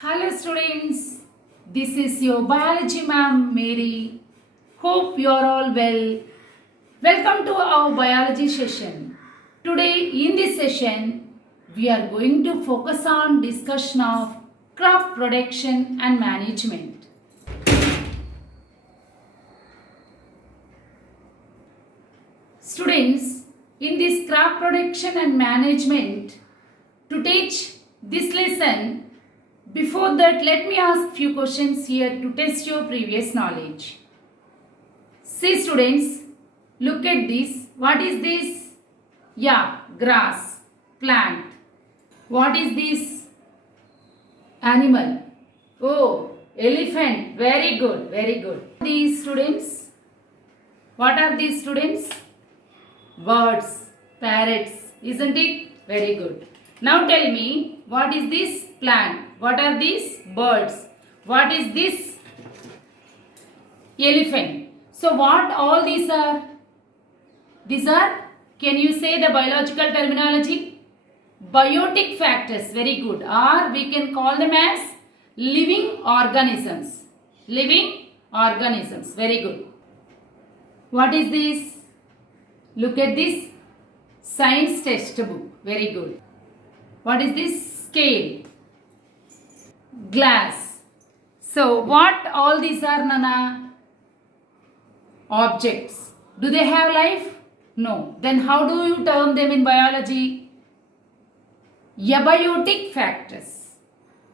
Hello students, this is your biology ma'am Mary. Hope you are all well. Welcome to our biology session. Today in this session, we are going to focus on discussion of crop production and management. Students, in this crop production and management, to teach this lesson, before that, let me ask few questions here to test your previous knowledge. See students, look at this. What is this? Yeah, grass, plant. What is this? Animal. Oh, elephant. Very good, very good. These students, what are these students? Birds, parrots, isn't it? Very good. Now tell me, what is this plant? What are these birds? What is this elephant? So what all these are? These are, can you say the biological terminology? Biotic factors, very good. Or we can call them as living organisms. Living organisms, very good. What is this? Look at this science textbook, very good. What is this? Scale. Glass. So what all these are, Nana? Objects. Do they have life? No. Then how do you term them in biology? Abiotic factors.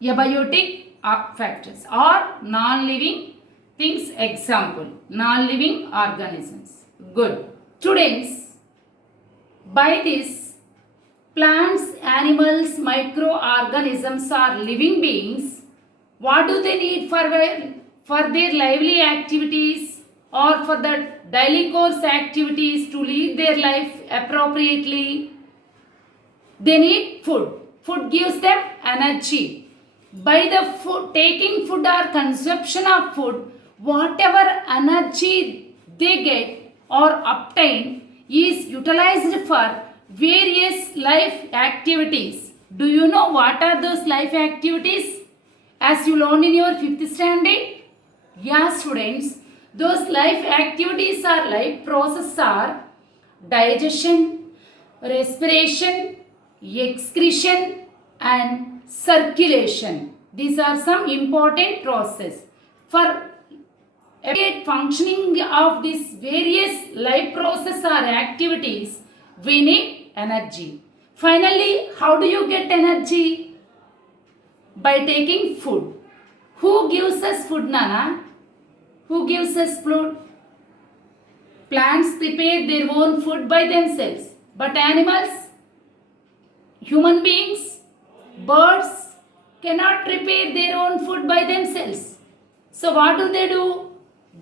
Abiotic factors or non-living things. Example, non-living organisms. Good. Students, by this, plants, animals, microorganisms are living beings. What do they need for their lively activities or for the daily course activities to lead their life appropriately? They need food. Food gives them energy. By the food, taking food or consumption of food, whatever energy they get or obtain is utilized for various life activities. Do you know what are those life activities? As you learned in your 5th standard? Yeah, students, those life activities or life processes are digestion, respiration, excretion and circulation. These are some important processes. For functioning of these various life processes or activities, we need energy. Finally, how do you get energy? By taking food. Who gives us food, Nana? Who gives us food? Plants prepare their own food by themselves. But animals, human beings, birds cannot prepare their own food by themselves. So what do they do?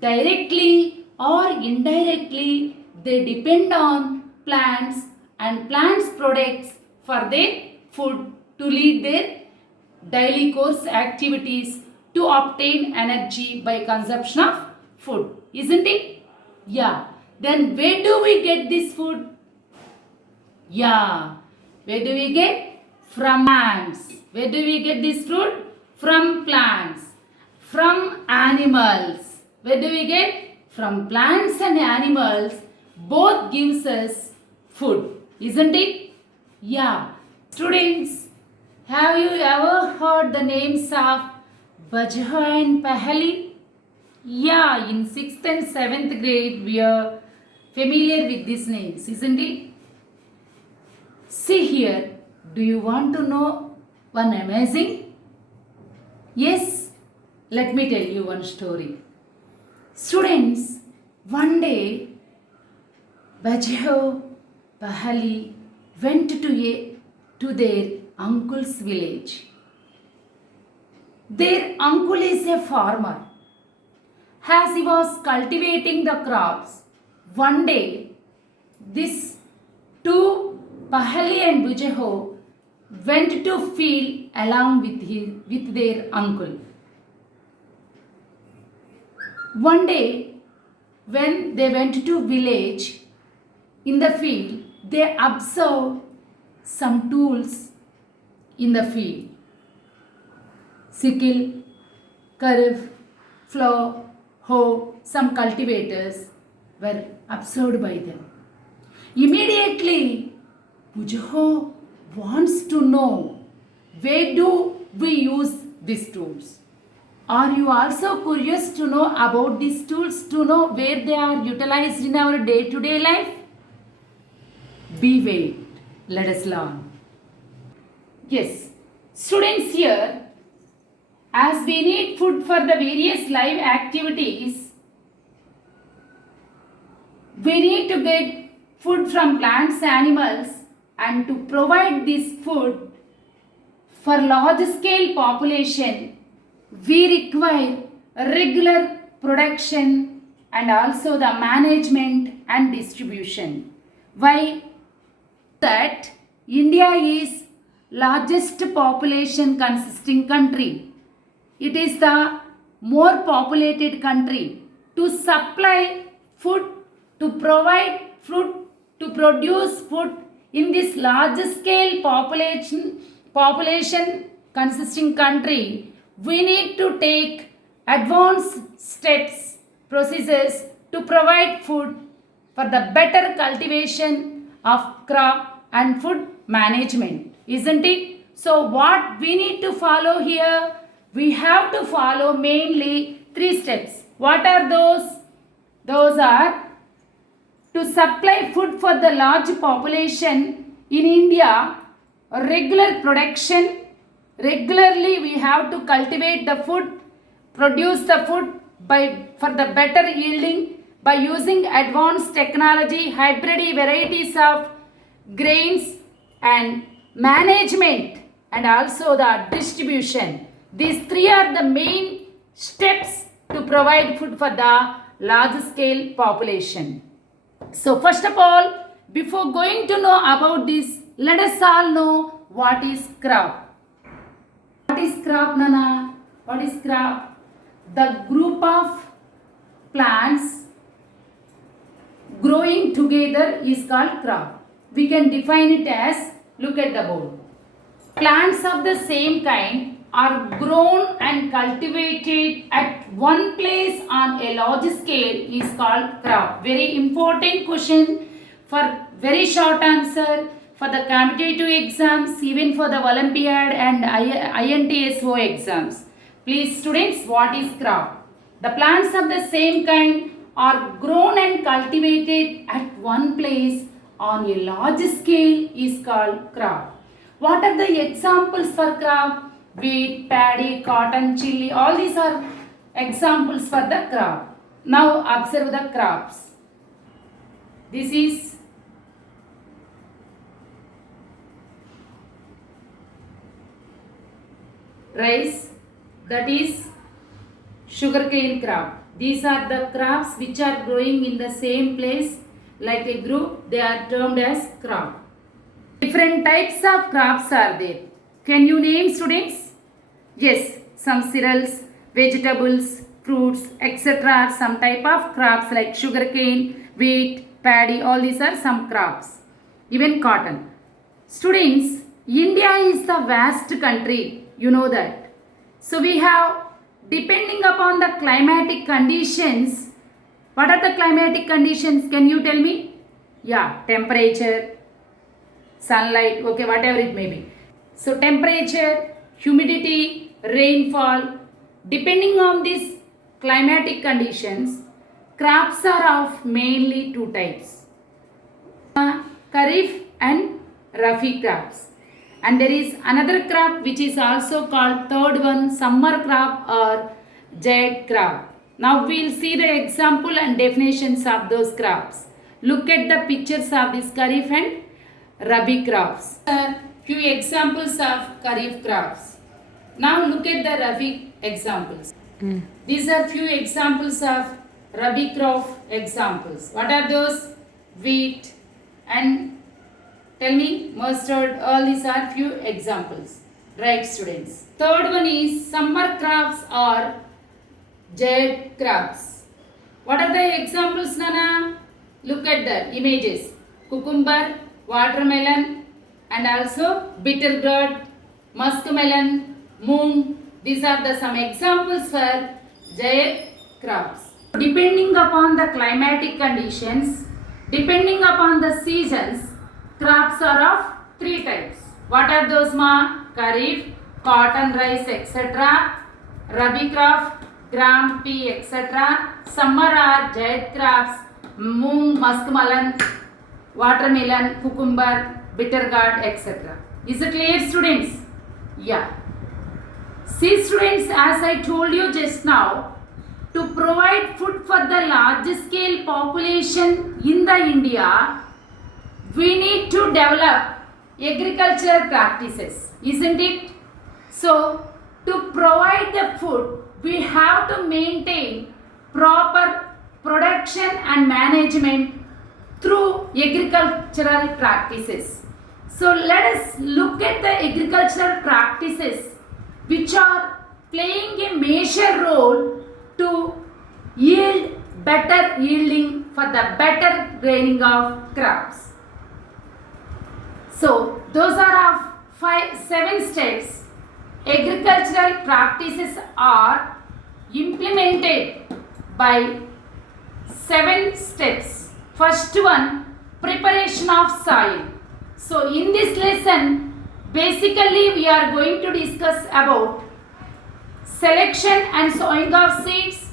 Directly or indirectly, they depend on plants and plants' products for their food to lead their daily course activities to obtain energy by consumption of food. Isn't it? Yeah. Then where do we get this food? Yeah. Where do we get? From plants. Where do we get this food? From plants. From animals. Where do we get? From plants and animals. Both gives us food. Isn't it? Yeah. Students, have you ever heard the names of Bajha and Pahali? Yeah, in 6th and 7th grade we are familiar with these names, isn't it? See here, do you want to know one amazing? Yes, let me tell you one story. Students, one day Bajha Pahali went to their uncle's village. Their uncle is a farmer. As he was cultivating the crops, one day these two, Pahali and Bujeho, went to field along with their uncle. One day when they went to village, in the field, they observed some tools in the field. sickle, kharif, plough, hoe, some cultivators were observed by them. Immediately, Pujaho wants to know, where do we use these tools? Are you also curious to know about these tools, to know where they are utilized in our day-to-day life? Be wait, let us learn. Yes, students, here, as we need food for the various live activities, we need to get food from plants, animals, and to provide this food for large scale population, we require regular production and also the management and distribution. Why? That India is largest population consisting country. It is the more populated country. To supply food, to provide food, to produce food in this large scale population consisting country, we need to take advanced steps, processes to provide food for the better cultivation of crop and food management, isn't it? So what we need to follow here? We have to follow mainly 3 steps. What are those? Those are to supply food for the large population in India, regular production. Regularly we have to cultivate the food, produce the food for the better yielding by using advanced technology, hybrid varieties of grains and management and also the distribution. These 3 are the main steps to provide food for the large scale population. So first of all, before going to know about this, let us all know what is crop. What is crop, Nana? What is crop? The group of plants growing together is called crop. We can define it as, look at the board. Plants of the same kind are grown and cultivated at one place on a large scale is called crop. Very important question for very short answer for the competitive exams, even for the Olympiad and INTSO exams. Please students, what is crop? The plants of the same kind are grown and cultivated at one place on a large scale is called crop. What are the examples for crop? Wheat, paddy, cotton, chili, all these are examples for the crop. Now observe the crops. This is rice, that is sugarcane crop. These are the crops which are growing in the same place like a group. They are termed as crop. Different types of crops are there. Can you name, students? Yes, some cereals, vegetables, fruits, etc. are some type of crops like sugarcane, wheat, paddy. All these are some crops. Even cotton. Students, India is the vast country. You know that. So we have, depending upon the climatic conditions. What are the climatic conditions? Can you tell me? Yeah, temperature, sunlight, okay, whatever it may be. So temperature, humidity, rainfall, depending on these climatic conditions, crops are of mainly 2 types. Kharif and Rabi crops. And there is another crop which is also called third one, summer crop or Zaid crop. Now we will see the example and definitions of those crops. Look at the pictures of this Kharif and Rabi crops. Few examples of Kharif crops. Now look at the Rabi examples. These are few examples of Rabi crop examples. What are those? Wheat and tell me, mustard, all these are few examples. Right, students. Third one is summer crops or Zaid crops. What are the examples, Nana? Look at the images. Cucumber, watermelon and also bitter gourd, muskmelon, moong, These are the some examples for Jayat crops. Depending upon the climatic conditions, depending upon the seasons, crops are of three types. What are those ma? Kharif, cotton, rice, etc. Rabi crop, gram, pea, etc. Summer are Jayat crops, moong, muskmelon, watermelon, cucumber, bitter gourd, etc. Is it clear, students? Yeah. See, students, as I told you just now, to provide food for the large scale population in the India, we need to develop agricultural practices, isn't it? So, to provide the food, we have to maintain proper production and management through agricultural practices. So, let us look at the agricultural practices which are playing a major role to yield better yielding for the better graining of crops. So, those are of 7 steps. Agricultural practices are implemented by 7 steps. First one, preparation of soil. So, in this lesson, basically we are going to discuss about selection and sowing of seeds,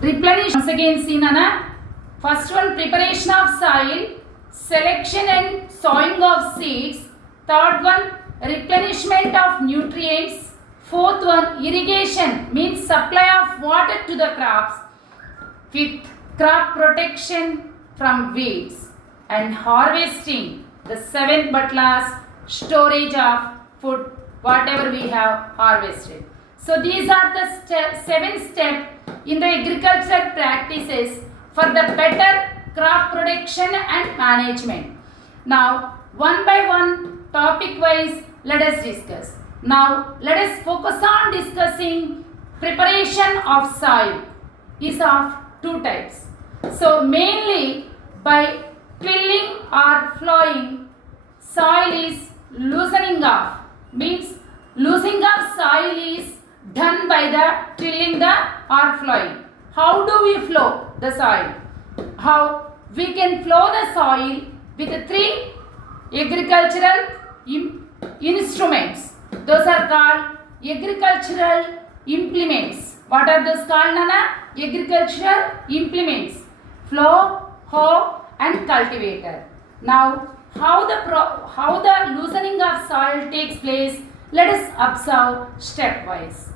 replenish. Once again, see Nana. First one, preparation of soil, selection and sowing of seeds. Third one, replenishment of nutrients. Fourth one, irrigation means supply of water to the crops. Fifth, crop protection from weeds. And harvesting, the 7th but last, storage of food, whatever we have harvested. So these are the 7 steps in the agricultural practices for the better crop production and management. Now, one by one, topic wise, let us discuss. Now, let us focus on discussing preparation of soil is of 2 types. So, mainly by tilling or plowing, soil is loosening off. Means loosening of soil is done by the tilling or plowing. How do we plow the soil? How we can plow the soil with 3 agricultural instruments. Those are called agricultural implements. What are those called, Nana? Agricultural implements. Plow, hoe and cultivator. Now, how the loosening of soil takes place, let us observe stepwise.